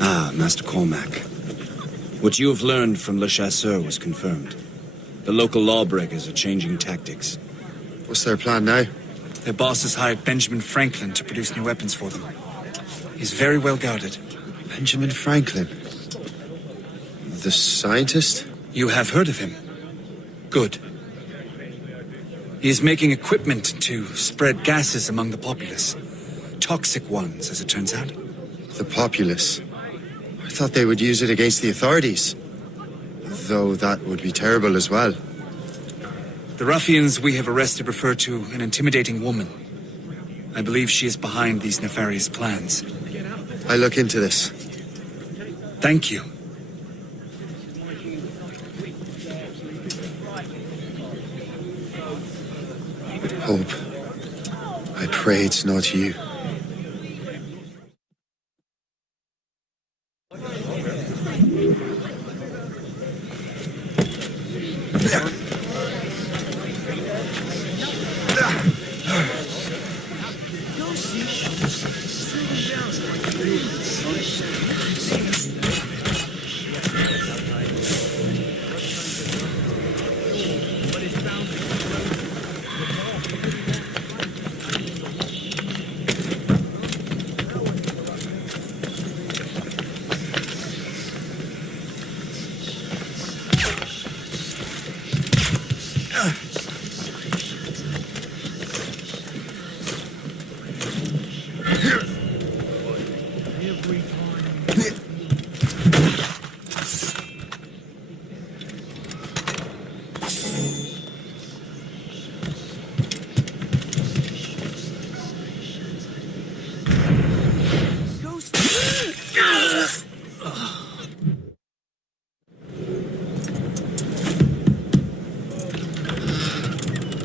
Ah, Master Cormac. What you have learned from Le Chasseur was confirmed. The local lawbreakers are changing tactics. What's their plan now? Their boss has hired Benjamin Franklin to produce new weapons for them. He's very well guarded. Benjamin Franklin? The scientist? You have heard of him? Good. He is making equipment to spread gases among the populace. Toxic ones, as it turns out. The populace? I thought they would use it against the authorities. Though that would be terrible as well. The ruffians we have arrested refer to an intimidating woman. I believe she is behind these nefarious plans. I'll look into this. Thank you. Hope. I pray it's not you.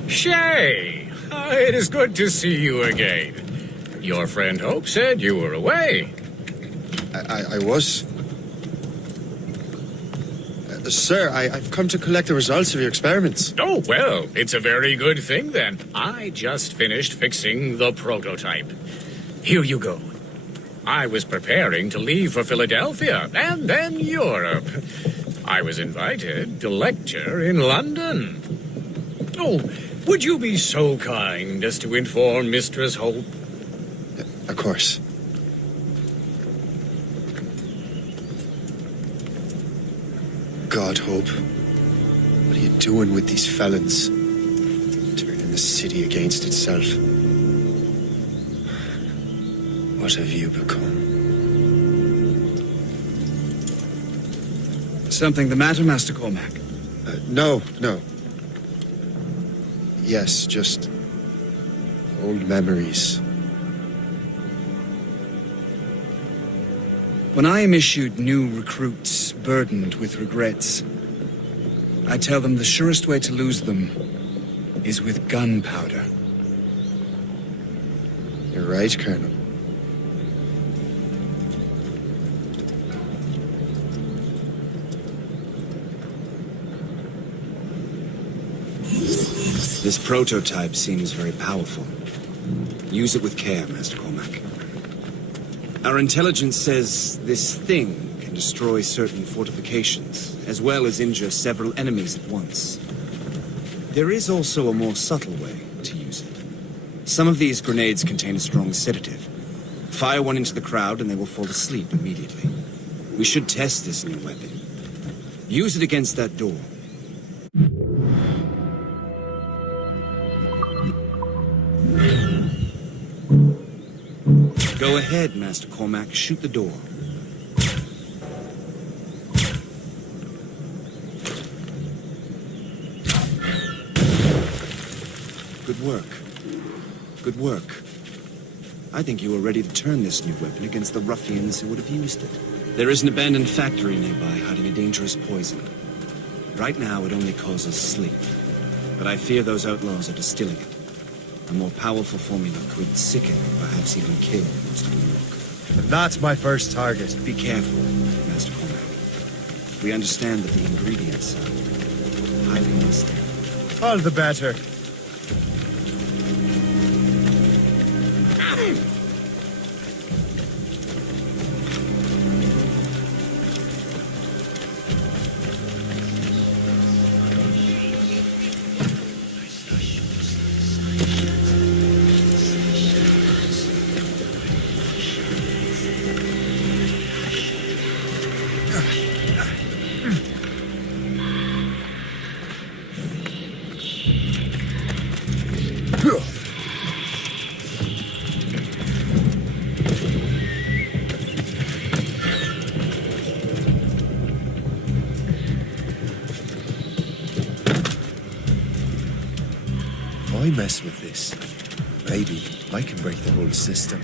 Shay, it is good to see you again. Your friend Hope said you were away. I was. Sir, I've come to collect the results of your experiments. Oh, well, it's a very good thing then. I just finished fixing the prototype. Here you go. I was preparing to leave for Philadelphia and then Europe. I was invited to lecture in London. Oh, would you be so kind as to inform Mistress Hope? Of course. God, Hope. What are you doing with these felons? Turning the city against itself. What have you become? Something the matter, Master Cormac? No. Yes, just old memories. When I am issued new recruits burdened with regrets, I tell them the surest way to lose them is with gunpowder. You're right, Colonel. This prototype seems very powerful. Use it with care, Master Cormac. Our intelligence says this thing can destroy certain fortifications, as well as injure several enemies at once. There is also a more subtle way to use it. Some of these grenades contain a strong sedative. Fire one into the crowd and they will fall asleep immediately. We should test this new weapon. Use it against that door. Go ahead, Master Cormac. Shoot the door. Good work. Good work. I think you are ready to turn this new weapon against the ruffians who would have used it. There is an abandoned factory nearby hiding a dangerous poison. Right now, it only causes sleep. But I fear those outlaws are distilling it. A more powerful formula could sicken, perhaps even kill most of New York. That's my first target. Be careful, Master Cormac. We understand that the ingredients are highly unstable. All the better. Why mess with this? Maybe I can break the whole system.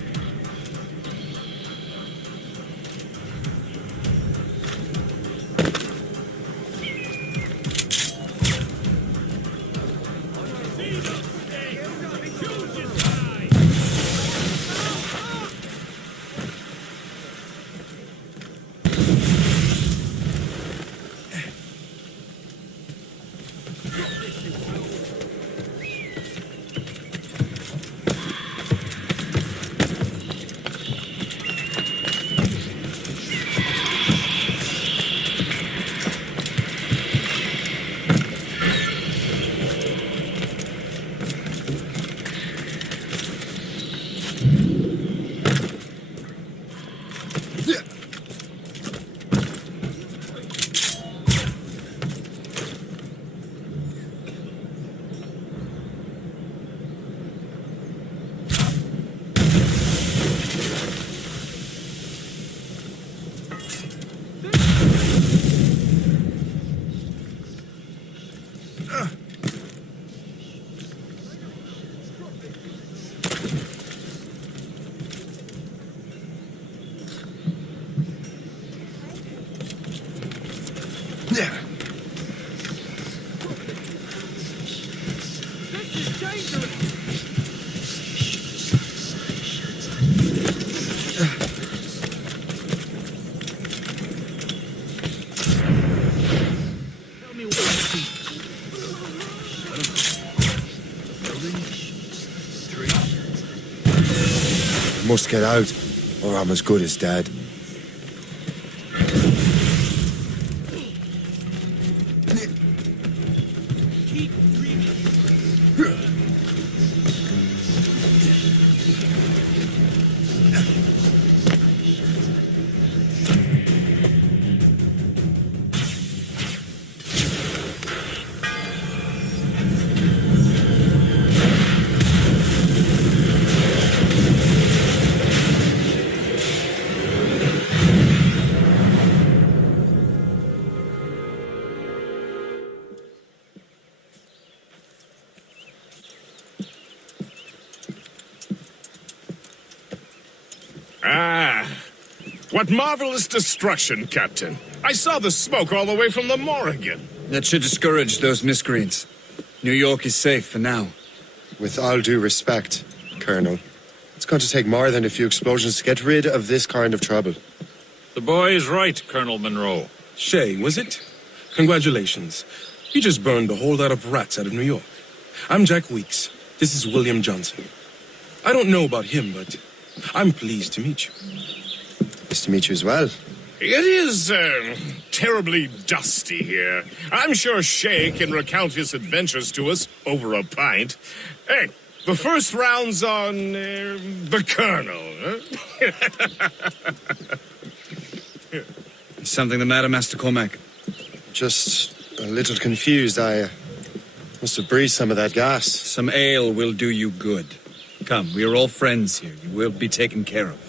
Must get out, or I'm as good as dead. What marvelous destruction, Captain. I saw the smoke all the way from the Morrigan. That should discourage those miscreants. New York is safe for now. With all due respect, Colonel, it's going to take more than a few explosions to get rid of this kind of trouble. The boy is right, Colonel Monroe. Shay, was it? Congratulations. You just burned a whole lot of rats out of New York. I'm Jack Weeks. This is William Johnson. I don't know about him, but I'm pleased to meet you. Nice to meet you as well. It is, terribly dusty here. I'm sure Shay can recount his adventures to us over a pint. Hey, the first round's on, the Colonel, huh? Something the matter, Master Cormac? Just a little confused. I must have breathed some of that gas. Some ale will do you good. Come, we are all friends here. You will be taken care of.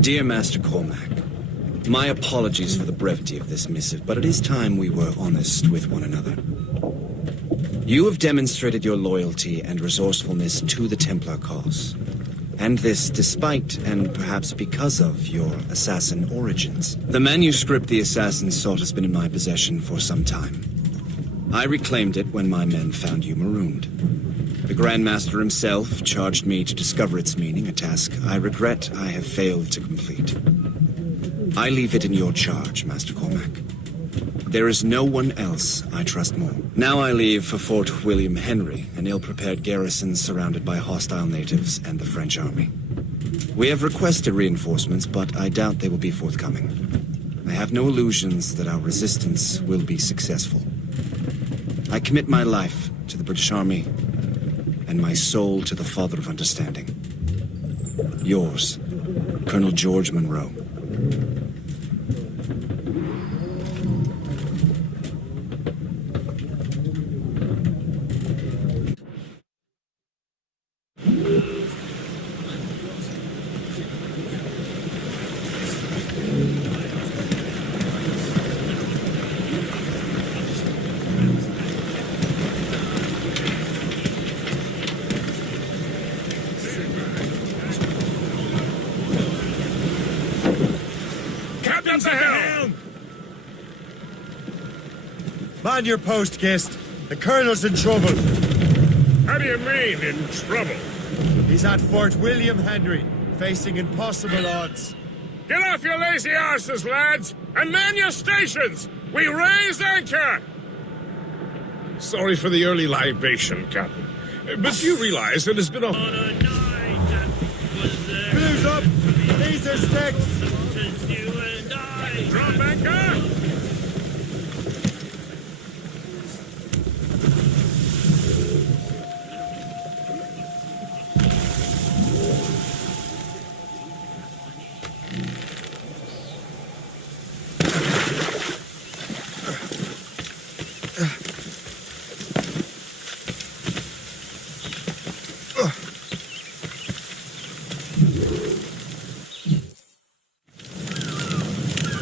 Dear Master Cormac, My apologies for the brevity of this missive, but it is time we were honest with one another. You have demonstrated your loyalty and resourcefulness to the Templar cause. And this despite, and perhaps because of, your assassin origins. The manuscript the assassin sought has been in my possession for some time. I reclaimed it when my men found you marooned. The Grand Master himself charged me to discover its meaning, a task I regret I have failed to complete. I leave it in your charge, Master Cormac. There is no one else I trust more. Now I leave for Fort William Henry, an ill-prepared garrison surrounded by hostile natives and the French army. We have requested reinforcements, but I doubt they will be forthcoming. I have no illusions that our resistance will be successful. I commit my life to the British Army and my soul to the Father of Understanding. Yours, Colonel George Monroe. Man your post, guest. The Colonel's in trouble. How do you mean, in trouble? He's at Fort William Henry, facing impossible odds. Get off your lazy arses, lads, and man your stations! We raise anchor! Sorry for the early libation, Captain. But you realize it has been a... Blues up! These are sticks! Drop anchor!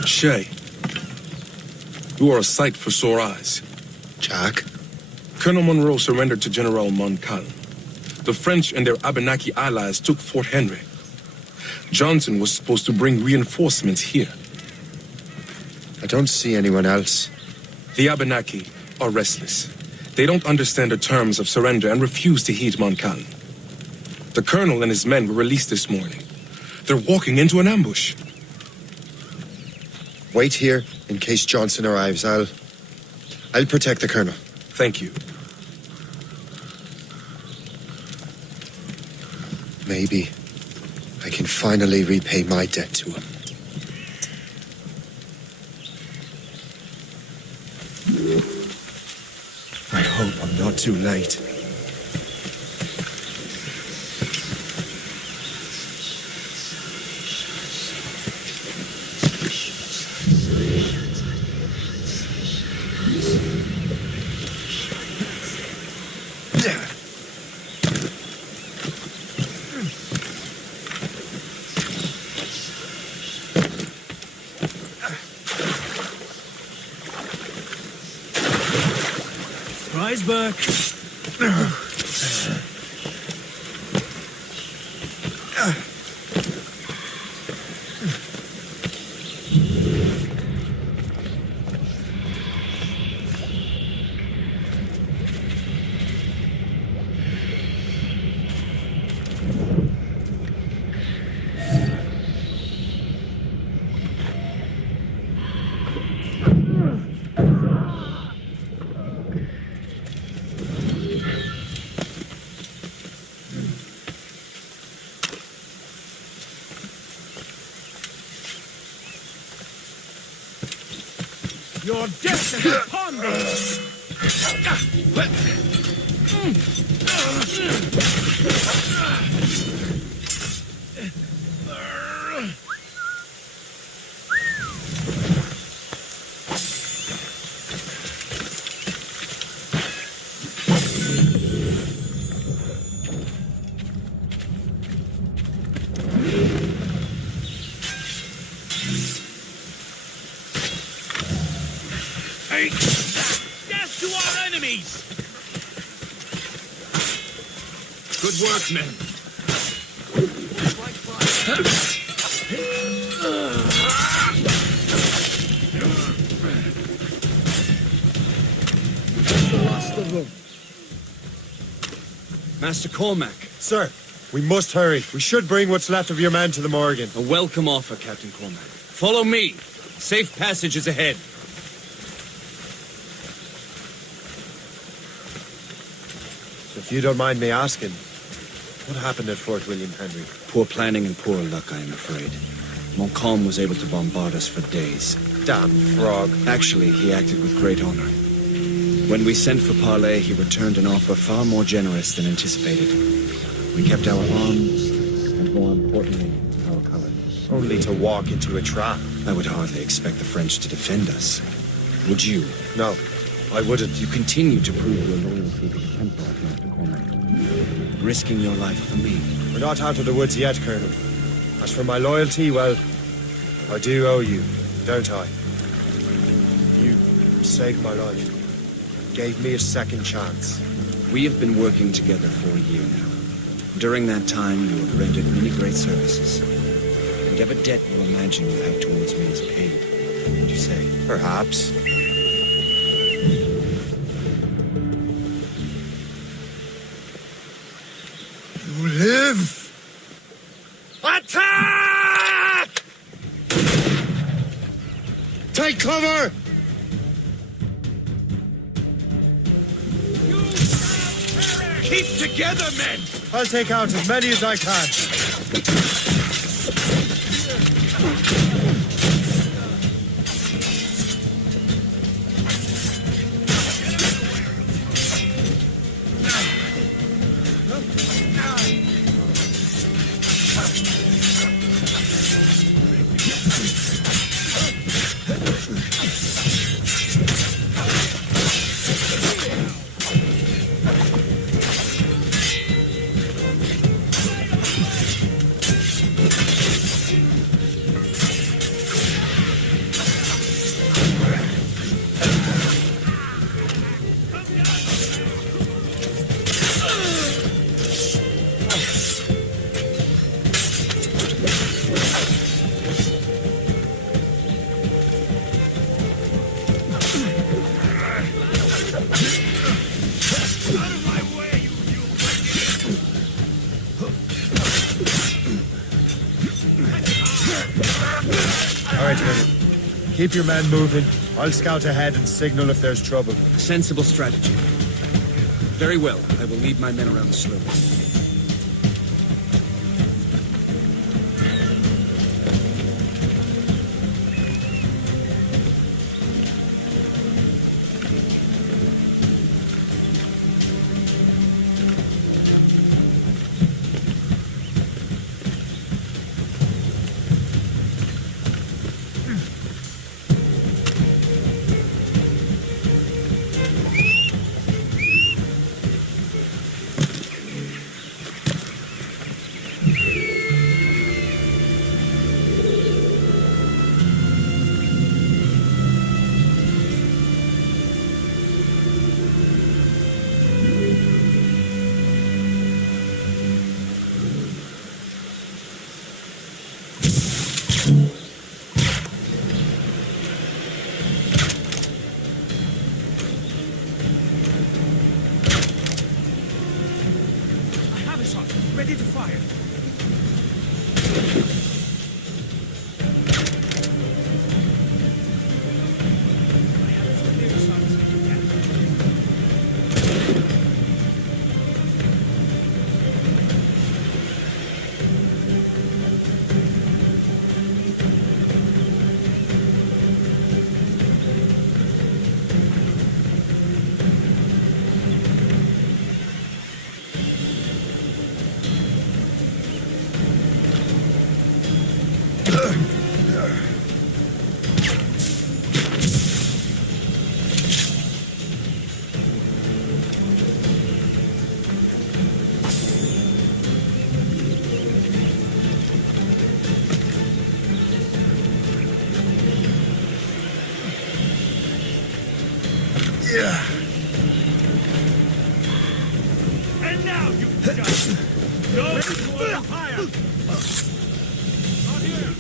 Shay, you are a sight for sore eyes. Jack? Colonel Monroe surrendered to General Montcalm. The French and their Abenaki allies took Fort Henry. Johnson was supposed to bring reinforcements here. I don't see anyone else. The Abenaki are restless. They don't understand the terms of surrender and refuse to heed Montcalm. The colonel and his men were released this morning. They're walking into an ambush. Wait here in case Johnson arrives. I'll protect the Colonel. Thank you. Maybe I can finally repay my debt to him. I hope I'm not too late. Back. Your death is upon me! Death to our enemies! Good work, men. The last of them. Master Cormac, Sir, we must hurry. We should bring what's left of your men to the Morgan. a welcome offer, Captain Cormac. Follow me. Safe passage is ahead. If you don't mind me asking, what happened at Fort William Henry? Poor planning and poor luck, I am afraid. Montcalm was able to bombard us for days. Damn frog. Actually, he acted with great honor. When we sent for parley, he returned an offer far more generous than anticipated. We kept our arms, and more importantly, our colors. Only to walk into a trap. I would hardly expect the French to defend us. Would you? No, I wouldn't. You continue to prove your loyalty to the Temple, Master Cormac, risking your life for me. We're not out of the woods yet, Colonel. As for my loyalty, well, I do owe you, don't I? You saved my life. Gave me a second chance. We have been working together for a year now. During that time, you have rendered many great services. Whatever debt you imagine you have towards me is paid. Would you say? Perhaps. You live! Attack! Take cover! Keep together, men! I'll take out as many as I can. Keep your men moving. I'll scout ahead and signal if there's trouble. Sensible strategy. Very well. I will lead my men around the slope. Ready to fire. And now you just go to higher. Not here.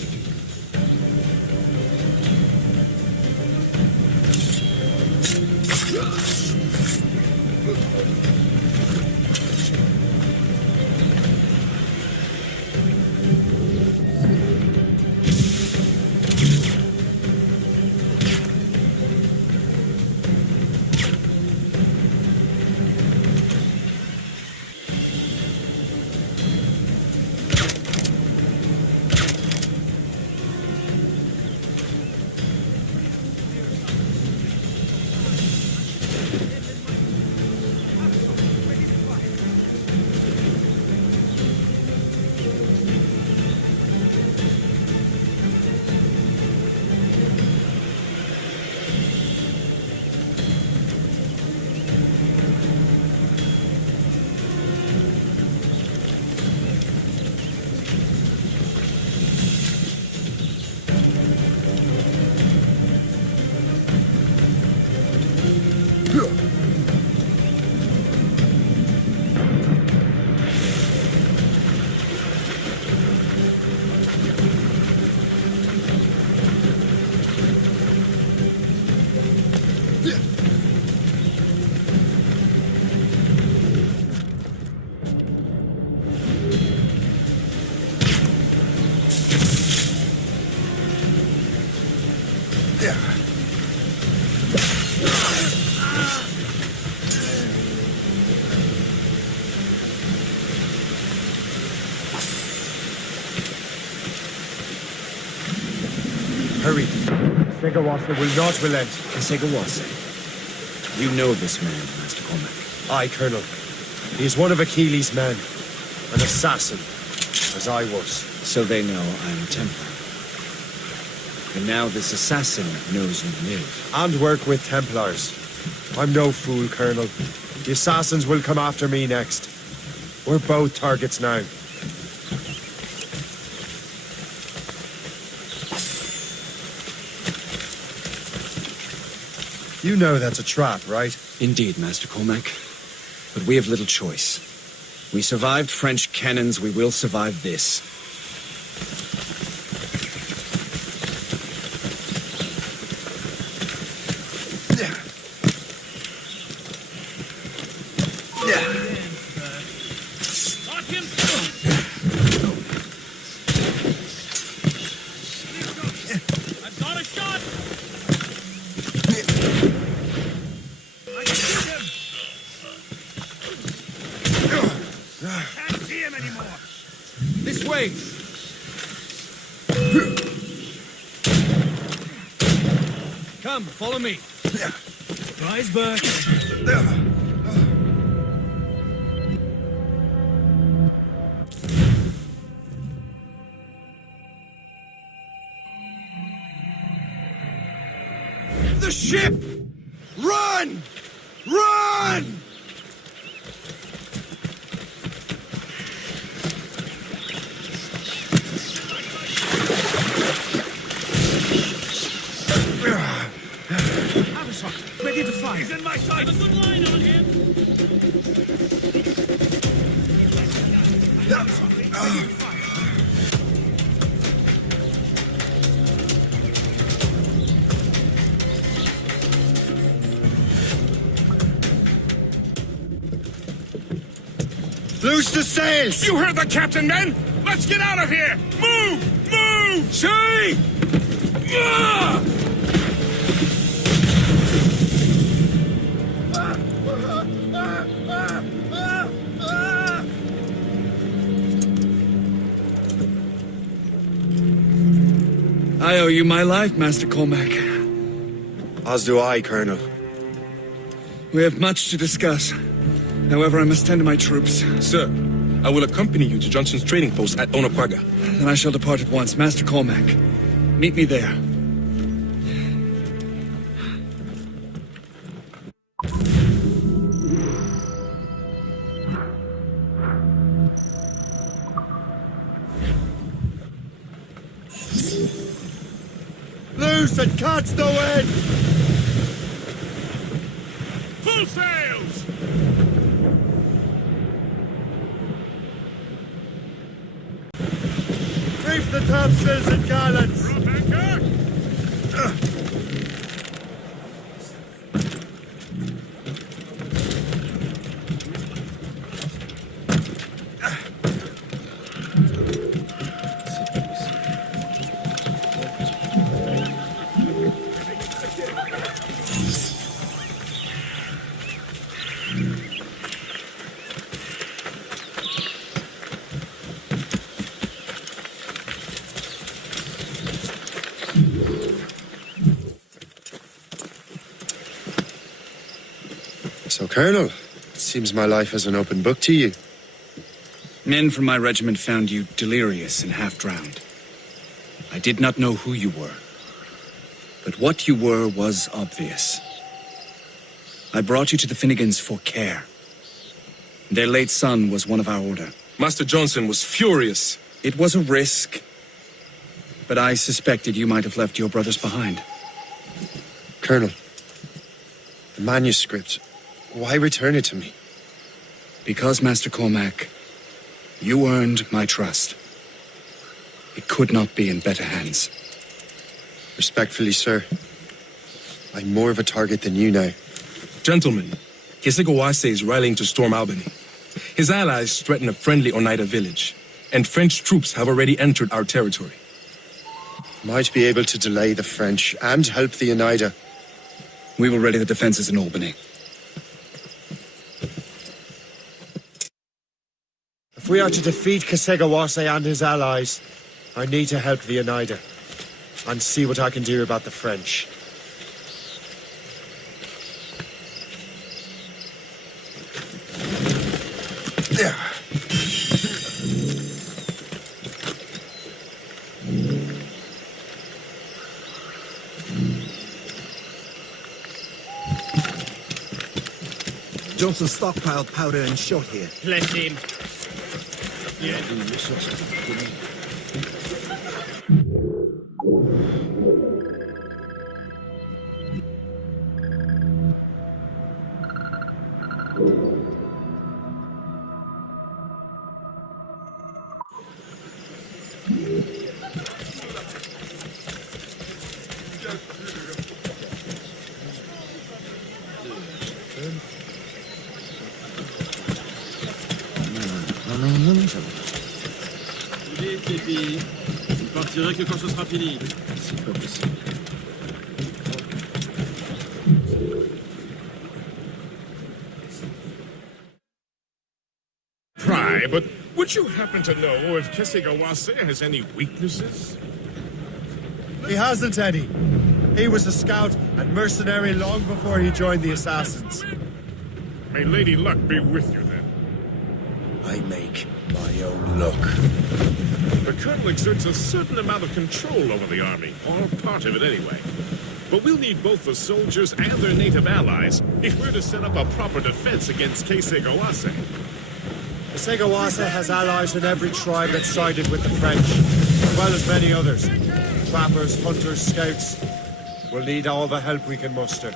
Hurry. Segawasa will not relent. Segawasa. You know this man, Master Cormac. Aye, Colonel. He is one of Achilles' men. An assassin, as I was. So they know I'm a Templar. And now this assassin knows you live. And work with Templars. I'm no fool, Colonel. The assassins will come after me next. We're both targets now. You know that's a trap, right? Indeed, Master Cormac. But we have little choice. We survived French cannons, we will survive this. Lock him. I've got a shot. I can shoot him. Can't see him anymore. This way! Come, follow me. Rise back. The ship! Run! Run! Have a shot. Ready to fire. He's in my sight. Have a good line on him. Loose the sails! You heard the captain, men! Let's get out of here! Move! Move! See! I owe you my life, Master Cormac. As do I, Colonel. We have much to discuss. However, I must tend to my troops. Sir, I will accompany you to Johnson's trading post at Onaquaga. Then I shall depart at once. Master Cormac, meet me there. Loose and catch the wind! Full sails! Reef the topsails and gallants! Drop anchor! So, Colonel, it seems my life is an open book to you. Men from my regiment found you delirious and half-drowned. I did not know who you were, but what you were was obvious. I brought you to the Finnegans for care. Their late son was one of our order. Master Johnson was furious. It was a risk, but I suspected you might have left your brothers behind. Colonel, the manuscript, why return it to me? Because, Master Cormac, you earned my trust. It could not be in better hands. Respectfully, sir, I'm more of a target than you now. Gentlemen, Kesigawase is rallying to storm Albany. His allies threaten a friendly Oneida village, and French troops have already entered our territory. Might be able to delay the French and help the Oneida. We will ready the defenses in Albany. If we are to defeat Kesigawase and his allies, I need to help the Oneida and see what I can do about the French. Johnson stockpiled powder and shot here. Let him. Vous partirez que quand ce sera fini. C'est pas possible. Pry, but would you happen to know if Kesigawase has any weaknesses? He hasn't any. He was a scout and mercenary long before he joined the Assassins. May Lady Luck be with you then. I make my own luck. The Colonel exerts a certain amount of control over the army, or part of it anyway. But we'll need both the soldiers and their native allies if we're to set up a proper defense against Kesigawase. Kesigawase has allies in every tribe that sided with the French, as well as many others. Trappers, hunters, scouts. We'll need all the help we can muster.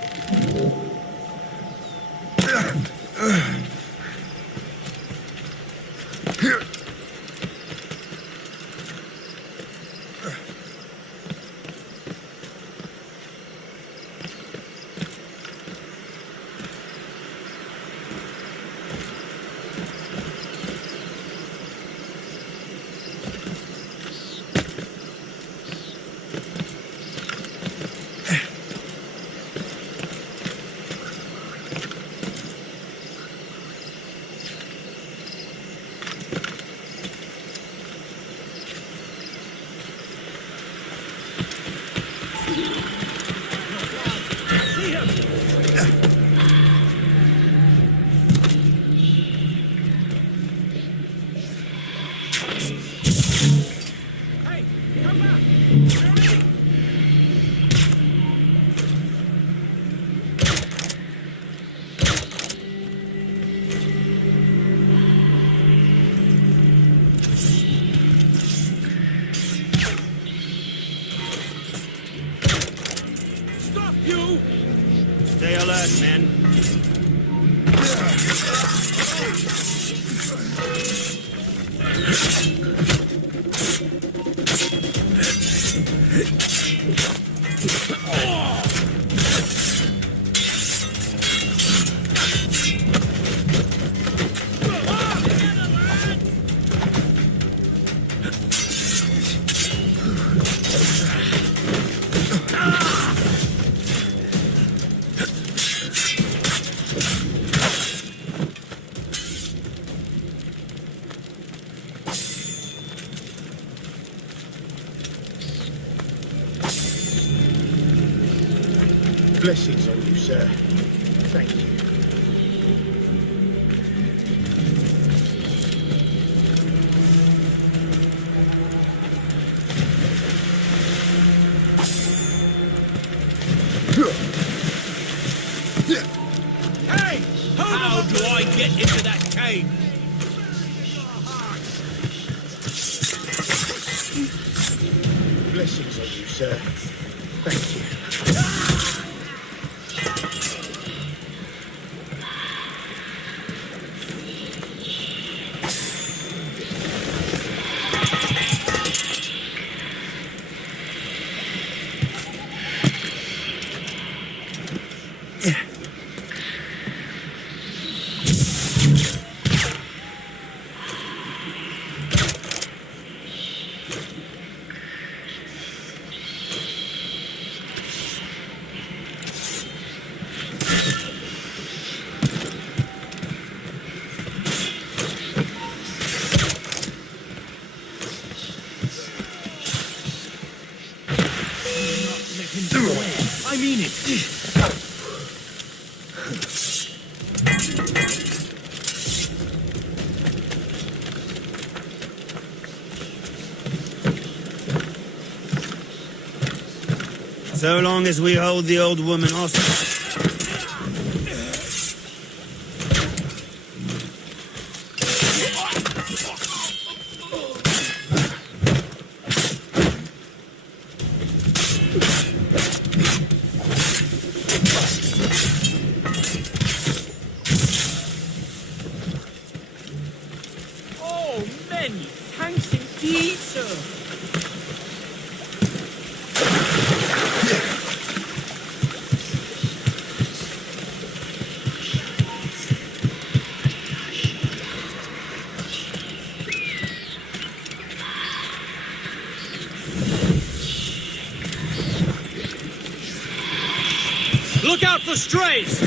Blessings on you, sir. Thank you. Hey! How do I get into that cave? Blessings on you, sir. Thank you. I mean it. So long as we hold the old woman hostage. Oh, many thanks indeed, sir. Look out for strays!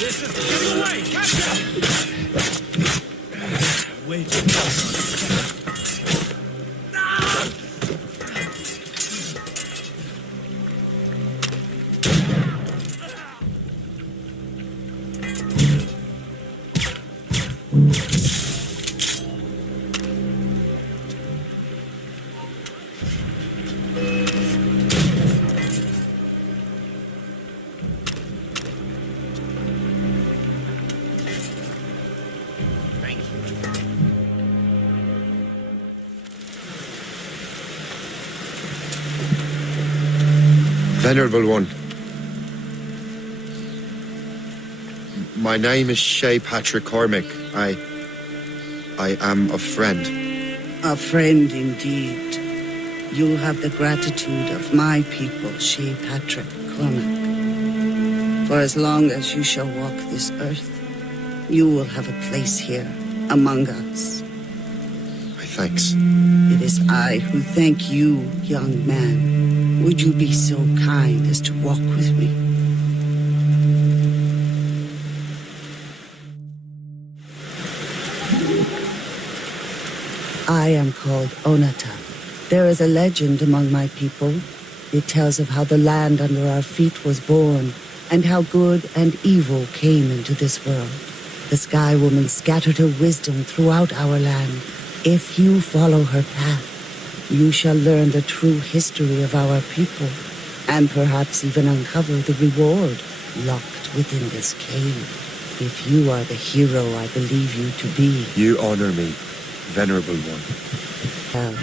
This is getting away! Catch up! Wait. Venerable One, my name is Shay Patrick Cormac. I am a friend. A friend indeed. You have the gratitude of my people, Shay Patrick Cormac. For as long as you shall walk this earth, you will have a place here among us. My thanks. It is I who thank you, young man. Would you be so kind as to walk with me? I am called Onata. There is a legend among my people. It tells of how the land under our feet was born and how good and evil came into this world. The Sky Woman scattered her wisdom throughout our land. If you follow her path, you shall learn the true history of our people and perhaps even uncover the reward locked within this cave. If you are the hero I believe you to be. You honor me, Venerable One. Well,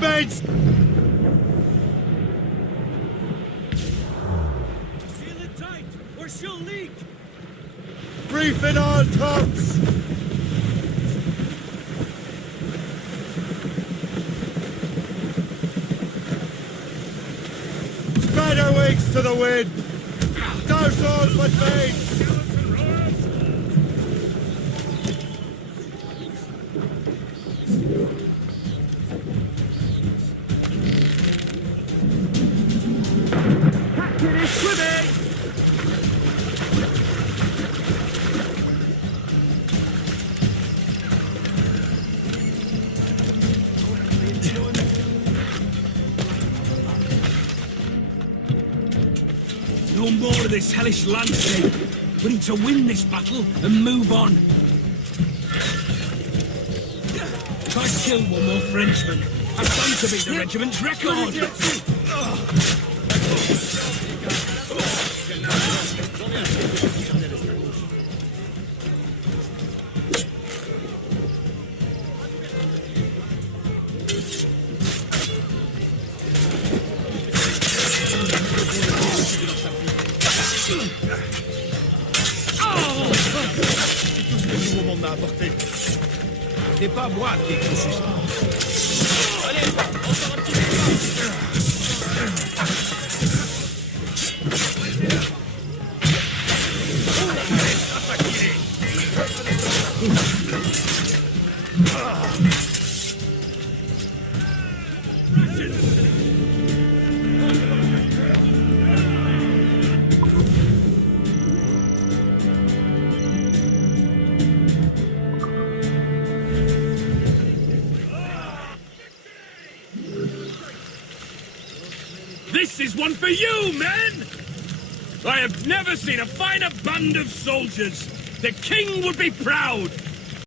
mates! Seal it tight, or she'll leak! Brief in all tongues! Spread our wings to the wind! Douse all but mates! No more of this hellish landscape. We need to win this battle and move on. If I kill one more Frenchman, I've done to beat the regiment's record. C'est pas moi qui ai conçu ça. Allez, on s'en retrouve. This is one for you, men! I have never seen a finer band of soldiers. The king would be proud.